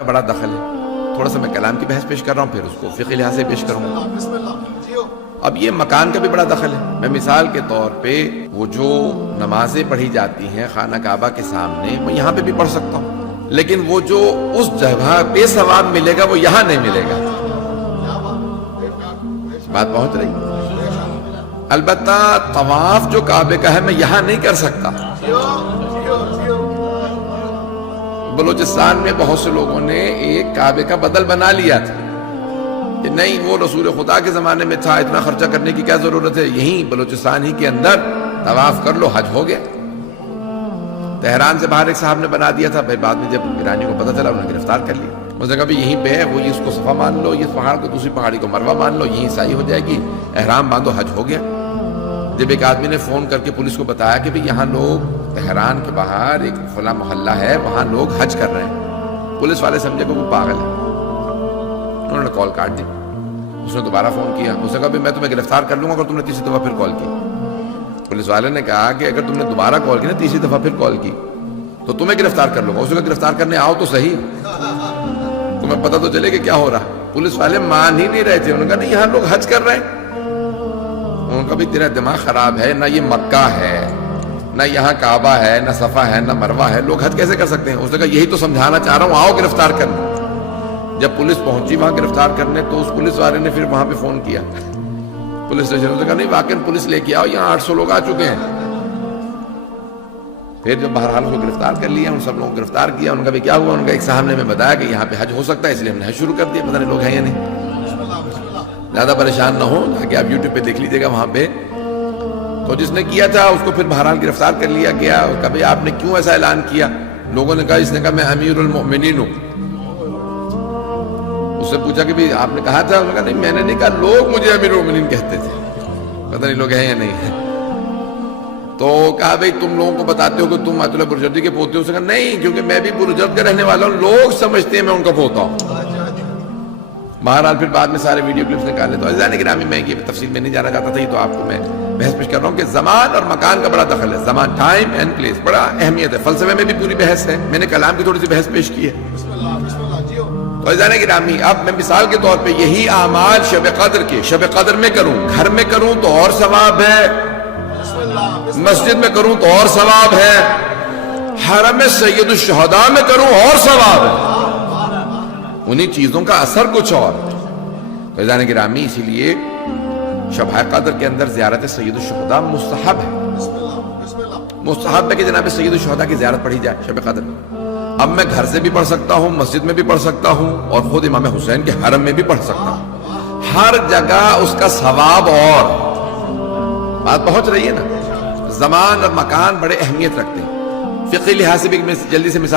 بڑا دخل ہے. تھوڑا سا میں کلام کی بحث پیش کر رہا ہوں، پھر اس کو فقہی لحاظ سے پیش کروں گا. اب یہ مکان کا بھی بڑا دخل ہے. میں مثال کے طور پہ وہ جو نمازیں پڑھی جاتی ہیں خانہ کعبہ کے سامنے، میں یہاں پہ بھی پڑھ سکتا ہوں، لیکن وہ جو اس جگہ پہ ثواب ملے گا وہ یہاں نہیں ملے گا. بات پہنچ رہی؟ البتہ طواف جو کعبے کا ہے میں یہاں نہیں کر سکتا. بلوچستان میں بہت سے لوگوں نے ایک کعبے کا بدل بنا لیا تھا کہ نہیں وہ رسول خدا کے زمانے میں تھا، اتنا خرچہ کرنے کی کیا ضرورت ہے، یہیں بلوچستان ہی کے اندر طواف کر لو، حج ہو گیا. تہران سے باہر ایک صاحب نے بنا دیا تھا، پھر بعد میں جب ایرانی کو پتہ چلا انہوں نے گرفتار کر لیا. اس نے کہا بھی یہیں پہ ہے، وہ اس کو صفا مان لو، یہ پہاڑ کو دوسری پہاڑی کو مروہ مان لو، یہیں سائی ہو جائے گی، احرام باندھو، حج ہو گیا. جب ایک آدمی نے فون کر کے پولیس کو بتایا کہ یہاں لوگ تہران کے باہر ایک فلاں محلہ ہے وہاں لوگ حج کر رہے ہیں، پولیس والے سمجھے کہ وہ پاگل ہے، انہوں نے کال کاٹ دی. اس نے دوبارہ فون کیا، اس نے کہا میں تمہیں گرفتار کر لوں گا اگر تم نے تیسری دفعہ پھر کال کی. پولیس والے نے کہا کہ اگر تم نے دوبارہ کال کی نا، تیسری دفعہ پھر کال کی تو تمہیں گرفتار کر لوں گا. اس نے کہا گرفتار کرنے آؤ تو صحیح، تمہیں پتہ تو چلے کہ کیا ہو رہا. پولیس والے مان ہی نہیں رہے تھے. انہوں نے کہا نہیں یہاں لوگ حج کر رہے ہیں. انہوں نے کہا بھی تیرا دماغ خراب ہے، نہ یہ مکہ ہے، نہ یہاں کعبہ ہے، نہ صفا ہے، نہ مروہ ہے، لوگ حج کیسے کر سکتے ہیں. اس نے کہا یہی تو سمجھانا چاہ رہا ہوں، آؤ گرفتار کرنے. جب پولیس پہنچی وہاں گرفتار کرنے تو اس پولیس والے نے پھر وہاں پہ فون کیا پولیس اسٹیشن. اس نے کہا نہیں واقعی پولیس لے کے آؤ، یہاں 800 لوگ آ چکے ہیں. پھر جب بہرحال اس کو گرفتار کر لیا، ان سب لوگوں کو گرفتار کیا. ان کا بھی کیا ہوا، ان کا ایک صاحب نے ہمیں بتایا کہ یہاں پہ حج ہو سکتا ہے، اس لیے ہم نے حج شروع کر دیا. پتہ نہیں لوگ ہیں یا نہیں. زیادہ پریشان نہ ہو، تاکہ آپ یوٹیوب پہ دیکھ لیجیے گا وہاں پہ. تو جس نے کیا تھا اس کو پھر بہرحال گرفتار کر لیا گیا. کبھی آپ نے کیوں ایسا اعلان کیا؟ لوگوں نے کہا، اس نے کہا میں امیر المؤمنین ہوں. اس سے پوچھا کہ بھی آپ نے کہا تھا؟ انہوں نے کہا نہیں میں نے نہیں کہا، لوگ مجھے امیر المؤمنین کہتے تھے. پتہ نہیں لوگ ہیں یا نہیں ہیں. تو کہا بھئی تم لوگوں کو بتاتے ہو کہ تم آیت اللہ برجردی کے پوتے ہو؟ اس نے کہا نہیں، کیونکہ میں بھی برجرد کا رہنے والا ہوں، لوگ سمجھتے ہیں میں ان کا پوتا ہوں. بہرحال پھر بعد میں سارے ویڈیو کلپس نکالے. تو عزیزان گرامی میں یہ تفصیل میں نہیں جانا چاہتا تھا، یہ تو آپ کو میں بحث پیش کر رہا ہوں کہ زمان اور مکان کا بڑا دخل ہے. زمان، ٹائم اینڈ پلیس، بڑا اہمیت ہے. فلسفے میں بھی پوری بحث ہے، میں نے کلام کی تھوڑی سی بحث پیش کی ہے. تو عزیزان گرامی اب میں مثال کے طور پہ یہی اعمال شب قدر کے، شب قدر میں کروں، گھر میں کروں تو اور ثواب ہے، مسجد میں کروں تو اور ثواب ہے، حرم سید الشہداء میں کروں اور ثواب ہے. انہی چیزوں کا اثر کچھ اور. تو عزیزان گرامی اسی لیے شب قدر کے اندر زیارت سید الشہداء مستحب ہے. مستحب ہے کہ جناب سید الشہداء کی زیارت پڑھی جائے شب قدر. اب میں گھر سے بھی پڑھ سکتا ہوں، مسجد میں بھی پڑھ سکتا ہوں، اور خود امام حسین کے حرم میں بھی پڑھ سکتا ہوں. ہر جگہ اس کا ثواب. اور بات پہنچ رہی ہے نا. زمان اور مکان بڑے اہمیت رکھتے ہیں. فقہی لحاظ سے بھی جلدی سے مثال